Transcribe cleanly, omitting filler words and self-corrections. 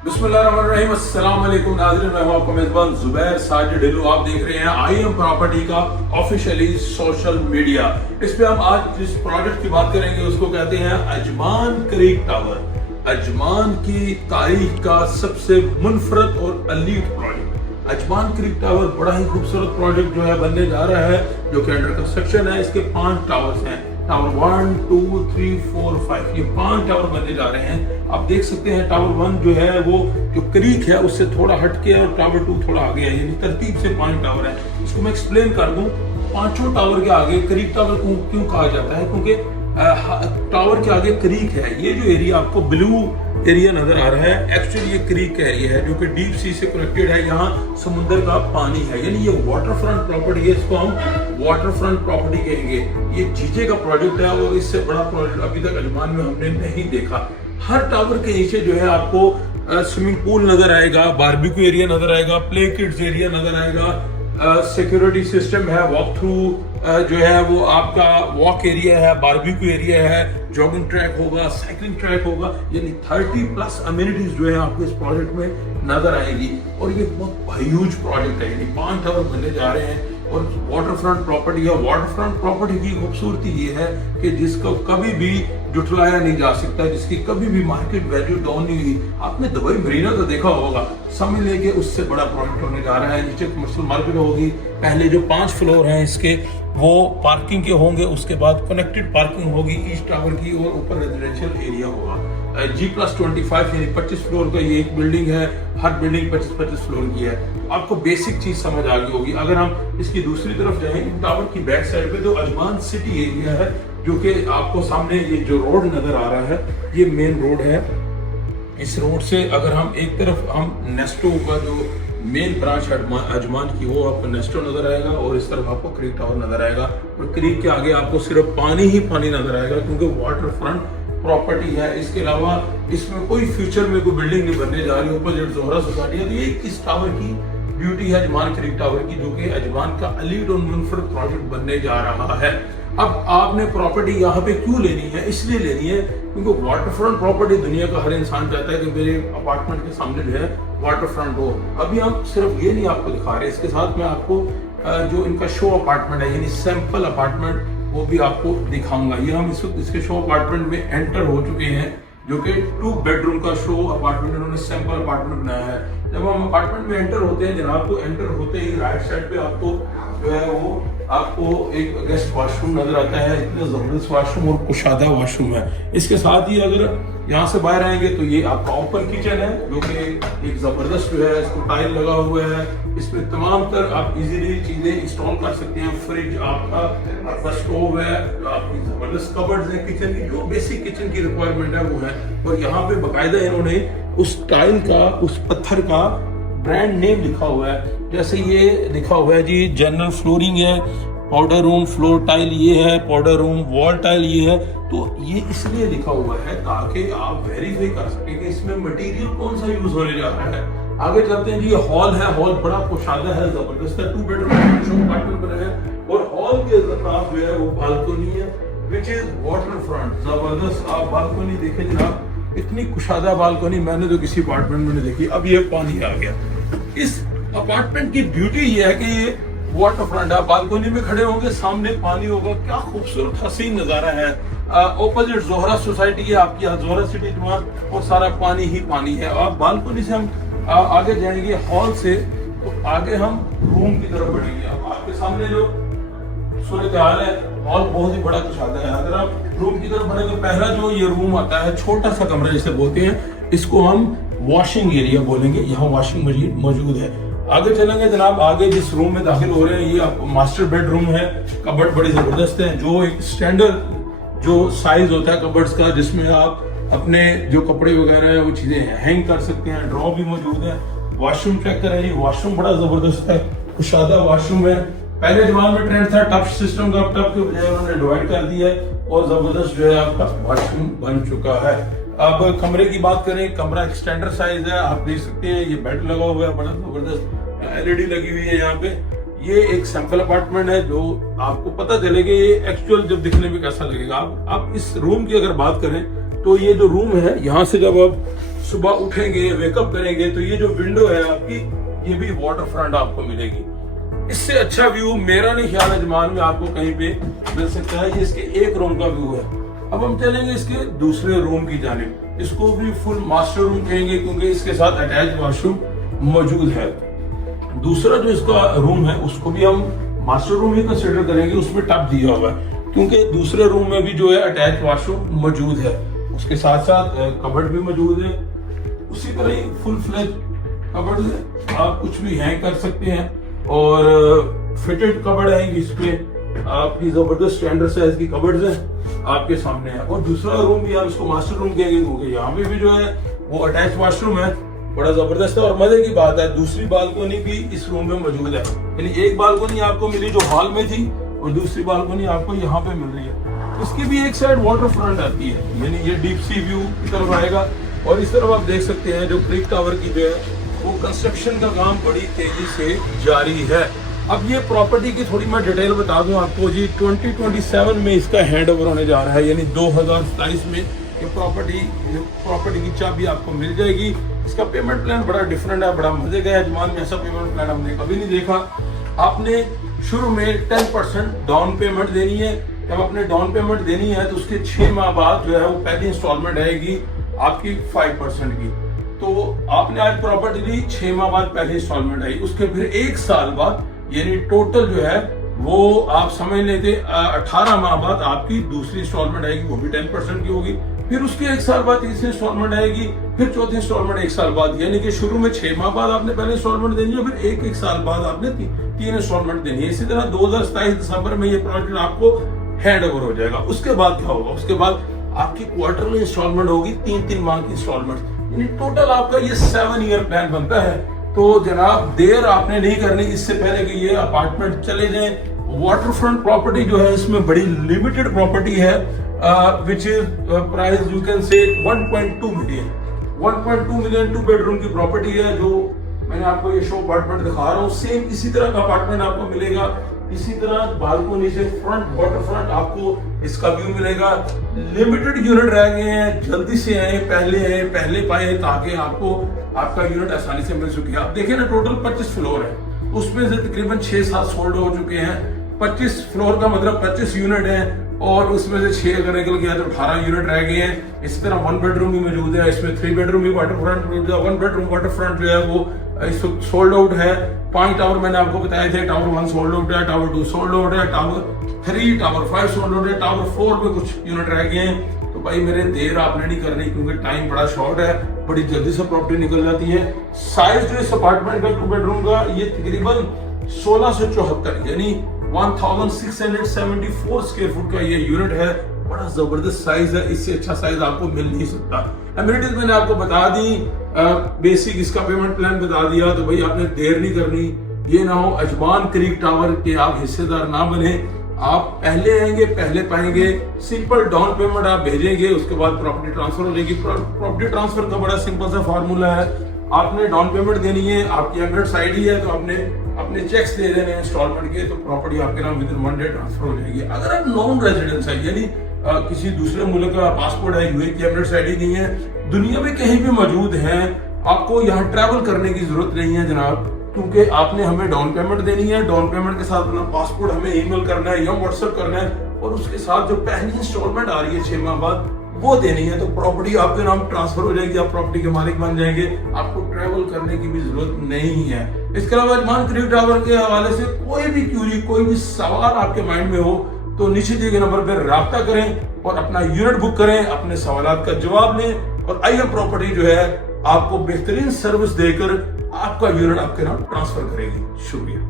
बिस्मिल्लाहिर्रहमानिर्रहीम, अस्सलाम वालेकुम नाज़रीन, मैं हूं आपका मेज़बान ज़ुबैर साजिद ढिल्लू। आप देख रहे हैं IM प्रॉपर्टी का ऑफिशियली सोशल मीडिया। इस पे हम आज जिस प्रोजेक्ट की बात करेंगे उसको कहते हैं अजमान क्रीक टावर। अजमान की तारीख का सबसे मुनफरद और elite project Ajman creek tower बड़ा ही खूबसूरत प्रोजेक्ट जो है बनने जा रहा है, जो कि अंडर कंस्ट्रक्शन है। इसके 5 टावर्स हैं, टावर 1, 2, 3, 4, 5, ये 5 टावर बनने जा रहे हैं। आप देख सकते हैं टावर 1 जो है वो जो क्रीक है उससे थोड़ा हटके है और टावर 2 थोड़ा आगे है, यानी तरतीब से 5 टावर है। इसको मैं एक्सप्लेन कर दूं, पांचों टावर के आगे क्रीक टावर क्यों कहा जाता है, क्योंकि टावर के आगे क्रीक है। ये जो एरिया आपको ब्लू एरिया नजर आ रहा है, एक्चुअली ये क्रीक का एरिया है जो कि डीप सी से कनेक्टेड है। यहाँ समुद्र का पानी है, यानी ये वाटर फ्रंट प्रॉपर्टी है। इसको हम वाटर फ्रंट प्रॉपर्टी कहेंगे। ये जीजे का प्रोजेक्ट है और इससे बड़ा प्रोजेक्ट अभी तक अजमान में हमने नहीं देखा। हर टावर के नीचे जो है आपको स्विमिंग पूल नजर आएगा, बारबेक्यू एरिया नजर आएगा, प्ले किड्स एरिया नजर आएगा, सिक्योरिटी सिस्टम है, वॉक थ्रू जो है वो आपका वॉक एरिया है, बारबेक्यू एरिया है, जॉगिंग ट्रैक होगा, साइकिलिंग ट्रैक होगा, यानी 30+ अम्यूनिटीज जो है आपको इस प्रोजेक्ट में नजर आएगी। और ये बहुत ह्यूज प्रोजेक्ट है, यानी 5 टावर बनने जा रहे हैं और वाटर फ्रंट प्रॉपर्टी है। वाटर फ्रंट प्रॉपर्टी की खूबसूरती ये है कि जिसको कभी भी जुटलाया नहीं जा सकता, जिसकी कभी भी मार्केट वैल्यू डाउन नहीं हुई। आपने दुबई मरीना तो देखा होगा, समझ लें कि उससे बड़ा प्रोजेक्ट होने जा रहा है। नीचे कमर्शियल मार्केट होगी, पहले जो 5 फ्लोर हैं इसके वो पार्किंग के होंगे, उसके बाद कनेक्टेड पार्किंग होगी ईस्ट टावर की, और ऊपर रेजिडेंशियल एरिया होगा। G+25 यानी 25 फ्लोर का ये एक बिल्डिंग है। हर बिल्डिंग 25-25 फ्लोर की है। आपको बेसिक चीज समझ आ गई होगी। अगर हम इसकी दूसरी तरफ जाएं, टावर की बैक साइड पे तो अजमान सिटी एरिया है, जो कि आपको सामने ये जो रोड नजर आ रहा है ये मेन रोड है। इस रोड से अगर हम एक तरफ हम नेस्टो का जो मेन ब्रांच अजमान की, वो आपको नेस्टो नजर आएगा और इस तरफ आपको क्रीक टावर नजर आएगा। और क्रीक के आगे आपको सिर्फ पानी ही पानी नजर आएगा, क्योंकि वाटर फ्रंट प्रॉपर्टी है। इसके अलावा इसमें कोई फ्यूचर में कोई बिल्डिंग नहीं बनने जा रही। अपोजिट जोहरा सोसाइटी है। तो ये इस टावर की ब्यूटी है अजमान क्रीक टावर की, जो कि अजमान का अलीड और मुनफरद प्रोजेक्ट बनने जा रहा है। अब आपने प्रॉपर्टी यहाँ पे क्यों लेनी है? इसलिए लेनी है क्योंकि वाटर फ्रंट प्रॉपर्टी दुनिया का हर इंसान चाहता है कि मेरे अपार्टमेंट के सामने जो है वाटर फ्रंट हो। अभी हम सिर्फ ये नहीं आपको दिखा रहे, इसके साथ मैं आपको जो इनका शो अपार्टमेंट है, यानी सैंपल अपार्टमेंट, वो भी आपको दिखाऊंगा। ये हम इस वक्त इसके शो अपार्टमेंट में एंटर हो चुके हैं, जो कि 2 बेडरूम का शो अपार्टमेंट इन्होंने सैंपल अपार्टमेंट बनाया है। जब हम अपार्टमेंट में एंटर होते हैं जनाब, तो एंटर होते ही राइट साइड पे आपको जो है वो आपको एक गेस्ट वॉशरूम नजर आता है। इतने जबरदस्त वॉशरूम और कुशादा वॉशरूम है। इसके साथ ही अगर यहाँ से बाहर आएंगे तो ये आपका ओपन किचन है, जो कि एक जबरदस्त जो है, इसको टाइल लगा हुआ है। इसमें तमाम तर आप इजीली चीजें इंस्टॉल कर सकते हैं। फ्रिज आपका स्टोव है, आपकी जबरदस्त कबर्ड्स है किचन की, जो बेसिक किचन की रिक्वायरमेंट है वो है। और यहाँ पे बाकायदा इन्होंने उस टाइल का, उस पत्थर का ब्रांड नेम लिखा हुआ है। जैसे ये लिखा हुआ है जी जनरल फ्लोरिंग है, पाउडर रूम फ्लोर टाइल ये है, पाउडर रूम वॉल टाइल ये है। तो ये इसलिए लिखा हुआ है ताकि आप वेरीफाई कर सकें कि इसमें मटेरियल कौन सा यूज होने जा रहा है। आगे चलते हैं जी। ये हॉल है, हॉल बड़ा कुशादा है, जबरदस्त है। 2 बेडरूम अपार्टमेंट बना है और हॉल के तरफ जो है वो बालकनी है, विच इज वाटर फ्रंट। जबरदस्त आप बालकनी देखें जनाब, इतनी कुशादा बालकनी मैंने तो किसी अपार्टमेंट में नहीं देखी। अब ये पानी आ गया। इस अपार्टमेंट की ब्यूटी ये है कि ये वाटर फ्रंट है। बालकनी में खड़े होंगे, सामने पानी होगा, क्या खूबसूरत हसीन नजारा है। ऑपोजिट जोहरा सोसाइटी है आपकी, जोहरा सिटी जवान, और सारा पानी ही पानी है। और बालकनी से हम आगे जाएंगे हॉल से, तो आगे हम रूम की तरफ बढ़ेंगे। अब आपके सामने जो सूरत हाल है, हॉल बहुत ही बड़ा कुशादा है। अगर आप रूम की तरफ बढ़े तो पहला जो ये रूम आता है, छोटा सा कमरा जिसे बोलते हैं, इसको हम वॉशिंग एरिया बोलेंगे। यहाँ वॉशिंग मशीन मौजूद है। आगे चलेंगे जनाब, आगे जिस रूम में दाखिल हो रहे हैं, ये आपको मास्टर बेडरूम है। कबर्ड बड़े जबरदस्त हैं, जो एक स्टैंडर्ड जो साइज होता है कबर्ड्स का, जिसमें आप अपने जो कपड़े वगैरह है वो चीजें हैंग कर सकते हैं। ड्रॉ भी मौजूद है। वॉशरूम चेक करें जी, वॉशरूम बड़ा जबरदस्त है, कुशादा वॉशरूम है। पहले जमाने में ट्रेंड था टफ सिस्टम का, टफ के बजाय उन्होंने डिवाइड कर दिया है और जबरदस्त जो है आपका वॉशरूम बन चुका है। अब कमरे की बात करें, कमरा एक स्टैंडर्ड साइज है, आप देख सकते हैं। ये बेड लगा हुआ है, बड़ा जबरदस्त LED लगी हुई है यहाँ पे। ये एक सैंपल अपार्टमेंट है, जो आपको पता चलेगा ये एक्चुअल जब दिखने में कैसा लगेगा। आप इस रूम की अगर बात करें तो ये जो रूम है, यहाँ से जब आप सुबह उठेंगे, वेकअप करेंगे तो ये जो विंडो है आपकी, ये भी वाटर फ्रंट आपको मिलेगी। इससे अच्छा व्यू मेरा नहीं ख्याल अजमान में आपको कहीं पे मिल सकता है। ये इसके एक रूम का व्यू है। अब हम चलेंगे इसके दूसरे रूम की जानिब। इसको भी फुल मास्टर रूम कहेंगे क्योंकि इसके साथ अटैच वॉशरूम मौजूद है। दूसरा जो इसका रूम है उसको भी हम मास्टर रूम ही कंसिडर करेंगे, उसमें टब दिया हुआ है क्योंकि दूसरे रूम में भी जो है अटैच वॉशरूम मौजूद है। उसके साथ साथ कबर्ड भी मौजूद है। उसी तरह ही फुल फ्लैश कबर्ड है, आप कुछ भी हैंग कर सकते हैं और फिटेड कबर्ड है इसमें। आपकी जबरदस्त स्टैंडर्ड साइज की कबर्ड्स हैं आपके सामने है। और दूसरा रूम भी हम इसको मास्टर रूम कहेंगे क्योंकि यहाँ पे भी जो है वो अटैच वॉशरूम है, बड़ा जबरदस्त है। और मजे की बात है दूसरी बालकोनी भी इस रूम में मौजूद है, यानी एक बालकोनी आपको मिली जो हॉल में थी और दूसरी बालकोनी आपको यहाँ पे मिल रही है। इसकी भी एक साइड वाटर फ्रंट आती है, यानी ये डीप सी व्यू की तरफ आएगा। और इस तरफ आप देख सकते हैं जो क्लिक टावर की जो है वो कंस्ट्रक्शन का काम बड़ी तेजी से जारी है। अब ये प्रॉपर्टी की थोड़ी मैं डिटेल बता दूं आपको जी। 2027 में इसका हैंड ओवर होने जा रहा है, यानी 2027 में ये प्रॉपर्टी की चाबी आपको मिल जाएगी। इसका पेमेंट प्लान बड़ा डिफरेंट है, बड़ा मजे का है। अजमान में ऐसा पेमेंट प्लान हमने कभी नहीं देखा। आपने शुरू में 10% डाउन पेमेंट देनी है। जब आपने डाउन पेमेंट देनी है तो उसके 6 माह बाद जो है वो पहली इंस्टॉलमेंट आएगी आपकी 5% की। तो आपने आज प्रॉपर्टी ली, 6 माह बाद पहली इंस्टॉलमेंट आई, उसके फिर 1 साल बाद यानी टोटल जो है वो आप समझ लेते 18 माह बाद आपकी दूसरी इंस्टॉलमेंट आएगी, वो भी 10% की होगी। फिर उसके 1 साल बाद तीसरी इंस्टॉलमेंट आएगी, फिर चौथी इंस्टॉलमेंट 1 साल बाद, यानी कि शुरू में 6 माह बाद आपने पहले इंस्टॉलमेंट देनी है, फिर एक साल बाद आपने 3 इंस्टॉलमेंट देनी है। इसी तरह 2027 दिसंबर में ये प्रोजेक्ट आपको हैंड ओवर हो जाएगा। उसके बाद क्या होगा? उसके बाद आपकी क्वार्टरली इंस्टॉलमेंट होगी, 3-3 माह की इंस्टॉलमेंट, यानी टोटल आपका ये 7 ईयर प्लान बनता है। तो जनाब देर आपने नहीं करनी, इससे पहले कि ये अपार्टमेंट चले जाएं। वाटर फ्रंट प्रॉपर्टी जो है इसमें बड़ी लिमिटेड प्रॉपर्टी है, which is price you can say 1.2 million. 1.2 million 2 bedroom की प्रॉपर्टी है जो मैंने आपको ये शो अपार्टमेंट दिखा रहा हूँ। सेम इसी तरह का अपार्टमेंट आपको मिलेगा, इसी तरह बालकोनी से फ्रंट वाटर फ्रंट आपको इसका व्यू मिलेगा। लिमिटेड यूनिट रह गए हैं, जल्दी से आए, पहले पाए ताकि आपको आपका यूनिट आसानी से मिल सके। आप देखिए ना टोटल 25 फ्लोर है, उसमें से तकरीबन 6-7 सोल्ड हो चुके हैं। 25 फ्लोर का मतलब 25 यूनिट है और उसमें से 6 अगर निकल गया तो 18 यूनिट रह गए हैं। इसी तरह 1 बेडरूम भी मौजूद है, इसमें 3 बेडरूम भी वाटर फ्रंट मौजूद है। 1 बेडरूम वाटर फ्रंट जो है वो इस वक्त सोल्ड आउट है। 5 टावर मैंने आपको बताए थे, टावर 1 सोल्ड आउट है, टावर 2 सोल्ड आउट है, टावर 3 टावर 5 सोल्ड आउट है, टावर 4 में कुछ यूनिट रह गए हैं। तो भाई मेरे देर आपने नहीं करनी क्योंकि टाइम बड़ा शॉर्ट है, बड़ी जल्दी से प्रॉपर्टी निकल जाती है। साइज जो इस अपार्टमेंट का 2 बेडरूम का ये तकरीबन 16 से 74 यानी 1674 स्क्वायर फुट का ये यूनिट है। बड़ा जबरदस्त साइज है, इससे अच्छा साइज आपको मिल नहीं सकता। एमिनिटीज मैंने आपको बता दी, बेसिक इसका पेमेंट प्लान बता दिया। तो भाई आपने देर नहीं करनी, ये ना हो अजमान क्रीक टावर के आप हिस्सेदार ना बने। आप पहले आएंगे पहले पाएंगे, सिंपल डाउन पेमेंट आप भेजेंगे, उसके बाद प्रॉपर्टी ट्रांसफर हो जाएगी। प्रॉपर्टी ट्रांसफर का बड़ा सिंपल सा फार्मूला है, आपने डाउन पेमेंट देनी है, आपकी एमिरेट्स आईडी है तो आपने अपने चेक्स दे देने इंस्टॉलमेंट के, तो प्रॉपर्टी आपके नाम विद इन 1 डे ट्रांसफर हो जाएगी। अगर आप नॉन रेजिडेंस है यानी किसी दूसरे मुल्क का पासपोर्ट है, यूए की एमिरेट्स आईडी नहीं है, दुनिया में कहीं भी मौजूद है, आपको यहाँ ट्रैवल करने की जरूरत नहीं है जनाब, क्योंकि आपने हमें डाउन पेमेंट देनी है। डाउन पेमेंट के साथ अपना पासपोर्ट हमें ईमेल करना है या व्हाट्सएप करना है और उसके साथ जो पहली इंस्टॉलमेंट आ रही है 6 माह बाद वो देनी है, तो प्रॉपर्टी आपके नाम ट्रांसफर हो जाएगी, आप प्रॉपर्टी के मालिक बन जाएंगे, आपको ट्रैवल करने की भी जरूरत नहीं है। इसके अलावा अजमान क्रीक टावर के हवाले से कोई भी क्यूरी, कोई भी सवाल आपके माइंड में हो तो नीचे दिए गए नंबर पर राब्ता करें और अपना यूनिट बुक करें, अपने सवालात का जवाब लें और आईएम प्रॉपर्टी जो है आपको बेहतरीन सर्विस देकर आपका यूनिट आपके नाम ट्रांसफर करेगी। शुक्रिया।